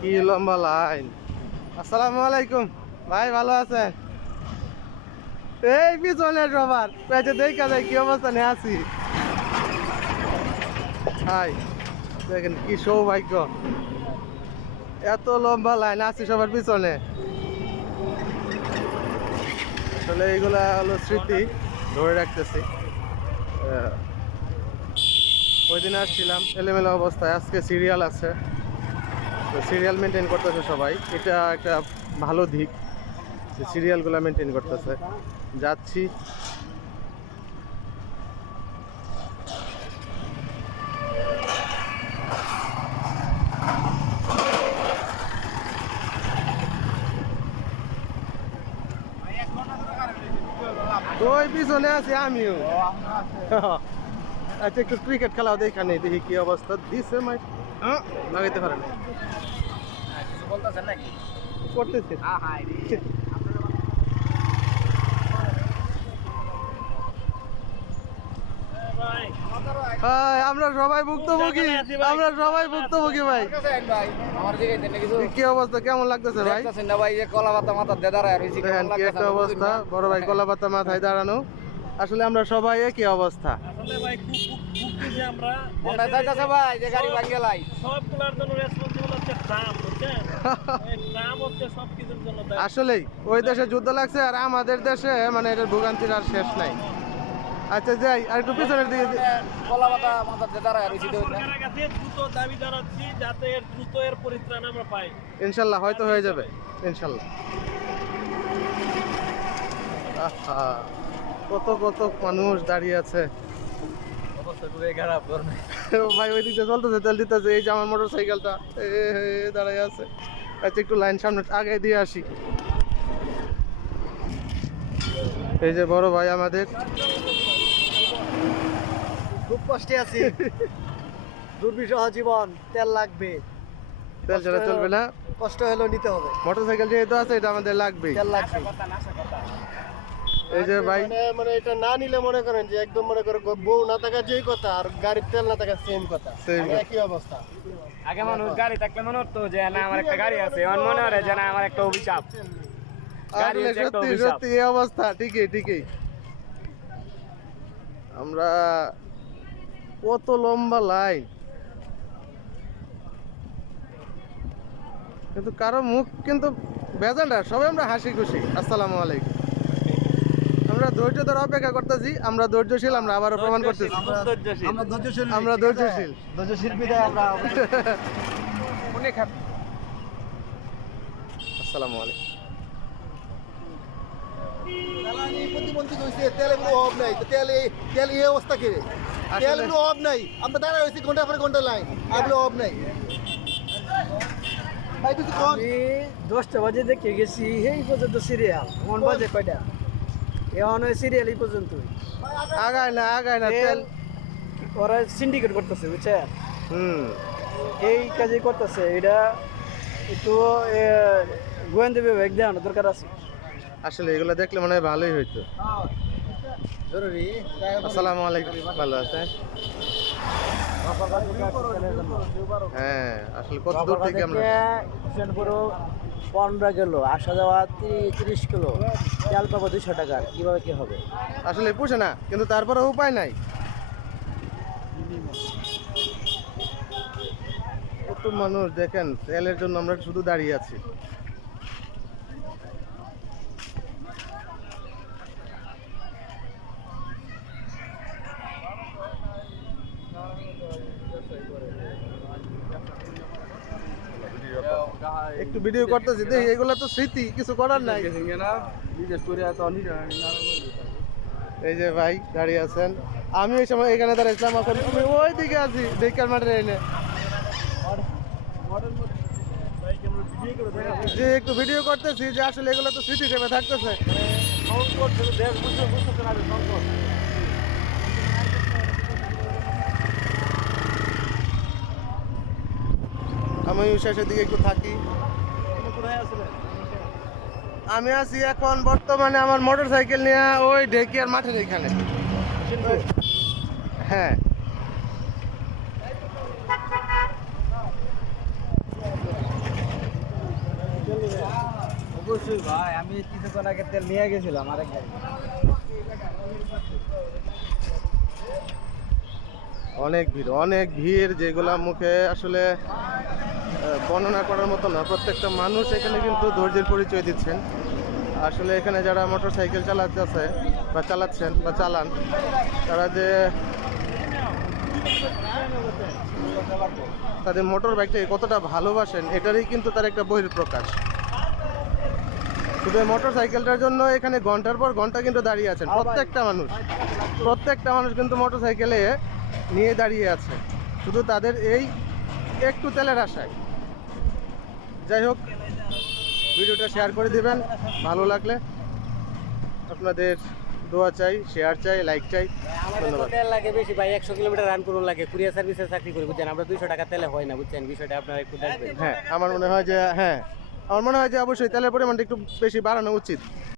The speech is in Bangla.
কি লম্বা লাইন। আসসালামু আলাইকুম ভাই, ভালো আছেন? এই পিছনে সবার পেঁচে দেখা যায় কি অবস্থা নিয়ে আছি। হাই, দেখেন কি সৌভাগ্য, এত লম্বা লাইন আছি সবার পিছনে। আসলে এইগুলা হলো স্মৃতি, ধরে রাখতেছি। ওই দিন আসছিলাম এলোমেলো অবস্থায়, আজকে সিরিয়াল আছে, তো সিরিয়াল মেনটেন করতেছে সবাই। এটা একটা ভালো দিক যে সিরিয়ালগুলো মেনটেন করতেছে। যাচ্ছি, তো ওই পিছনে আছি আমিও। আচ্ছা, একটু ক্রিকেট খেলাও দেখানে, দেখি কি অবস্থা দিছে। মাই লাগাইতে পারে না, করতেছে। আমরা সবাই ভুক্তভোগী, আমরা সবাই ভুক্তভোগী ভাই। কি অবস্থা, কেমন লাগতেছে ভাই? দেখেন কি একটা অবস্থা, বড় ভাই কলা পাতা মাথায় দাঁড়ানো। আসলে আমরা সবাই একই অবস্থা। আসলেই ওই দেশে যুদ্ধ লাগছে, আর আমাদের দেশে মানে এটার ভোগান্তির আর শেষ নাই। আচ্ছা যাই, আর একটু পিছনের দিকে। ইনশাল্লাহ হয়তো হয়ে যাবে, ইনশাল্লাহ। কত কত মানুষ দাঁড়িয়ে আছে ভাই, ওই দিকে চলতেছে, তেল দিতেছে। এই যে আমার মোটর সাইকেলটা দাঁড়াই আছে। আচ্ছা, একটু লাইন সামনে আগে দিয়ে আসি। এই যে বড় ভাই আমাদের, খুব কষ্টে আছি। দুর্বিষহ জীবন, তেল লাগবে, তেল ছাড়া চলবে না, কষ্ট হলেও নিতে হবে। মোটর সাইকেল যেহেতু আছে এটা আমাদের লাগবেই, তেল লাগবে। এই যে ভাই মানে এটা না নিলে মনে করেন যে একদম মনে করে বউ না থাকা যেই কথা আর গাড়ির তেল না থাকা সেম কথা, একই অবস্থা। আগে মানুষ গাড়ি থাকলে মনে হতো যে না আমার একটা গাড়ি আছে, এখন মনে হয় যে না আমার একটা অভিশাপ। আসলে সত্যি সত্যি এই অবস্থা, ঠিকই ঠিকই। আমরা কত লম্বা লাইন, কিন্তু কারো মুখ কিন্তু বেজাল না, সবাই আমরা হাসি খুশি। আসসালামু আলাইকুম। আমরা ধৈর্য ধরে অপেক্ষা করতেছি, আমরা ধৈর্যশীল, আমরা আবারও প্রমাণ করতেছি আমরা ধৈর্যশীল, আমরা ধৈর্যশীল। ধৈর্যশীল বিদায় আমরা অনেক হ্যাপি। আসসালামু আলাইকুম। প্রতিবন্ধী হয়েছে, তেলের কোনো অভাব নাই, তেল এই অবস্থা কে? তেলের কোনো অভাব নাই, আমরা দাঁড়া হয়েছি ঘন্টা পরে ঘন্টা লাইন, এগুলো অভাব নাই। আমি 10টা বাজে দেখে গেছি, এই পর্যন্ত সিরিয়াল। মন বাজে কয়টা? এখন ওই সিরিয়াল এই পর্যন্ত আগায় না, আগায় না, তেল ওরা সিন্ডিকেট করতেছে, বুঝছেন? হুম, এই কাজে করতেছে। এটা একটু গোয়েন্দা বিভাগ দেওয়ানো দরকার আছে। আসলে এগুলো দেখলে মনে হয় ভালোই হইতো। জরুরি। আসসালামু আলাইকুম, ভালো আছেন? হ্যাঁ, আসলে কত দূর থেকে আমরা 15 কিলো, আসা যাওয়া 30 কিলো, তেল পাবো 200 টাকার, কিভাবে কি হবে? আসলে পুষে না, কিন্তু তারপরে উপায় নাই। কত মানুষ দেখেন, তেলের জন্য আমরা শুধু দাঁড়িয়ে আছি। একটু ভিডিও করতেছি, দেখি এগুলো তো স্মৃতি, কিছু করার নাই। এই যে ভাই দাঁড়িয়ে আছেন, আমি ওই সময় এখানে দাঁড়াইছিলাম, এখন আমি ওই দিকে আছি বেকার মাঠে এনে যে একটু ভিডিও করতেছি, যে আসলে এগুলো তো স্মৃতি হিসেবে থাকতেছে। আমি শেষের দিকে একটু থাকি। আমি আছি এখন বর্তমানে আমার মোটর সাইকেল নিয়ে ওই ঢেকিয়ার মাঠের এখানে। হ্যাঁ, অবশ্যই ভাই, আমি কিছুক্ষণ আগে তেল নিয়ে গেছিলাম আরেক গাড়ি। অনেক ভিড়, যেগুলা মুখে আসলে বর্ণনা করার মতো না। প্রত্যেকটা মানুষ এখানে কিন্তু ধৈর্যের পরিচয় দিচ্ছেন। আসলে এখানে যারা মোটর সাইকেল চালাচ্ছে বা চালাচ্ছেন বা চালান, তারা যে তাদের মোটর বাইকটাকে কতটা ভালোবাসেন এটারই কিন্তু তার একটা বহিঃপ্রকাশ। শুধু মোটর সাইকেলটার জন্য এখানে ঘন্টার পর ঘন্টা কিন্তু দাঁড়িয়ে আছেন প্রত্যেকটা মানুষ কিন্তু মোটর সাইকেলে নিয়ে দাঁড়িয়ে আছে, শুধু তাদের এই একটু তেলের আশায়। যাই হোক, ভিডিওটা শেয়ার করে দিবেন, ভালো লাগলে আপনাদের দোয়া চাই, শেয়ার চাই, লাইক চাই। ধন্যবাদ। তেল লাগে বেশি ভাই, 100 কিলোমিটার রান করুন লাগে, কুরিয়ার সার্ভিসে চাকরি করি বুঝছেন, আমরা 200 টাকা তেলে হয় না বুঝছেন, বিষয়টা আপনারা একটু দেখবেন। আমার মনে হয় যে অবশ্যই তেলের পরিমাণটা একটু বেশি বাড়ানো উচিত।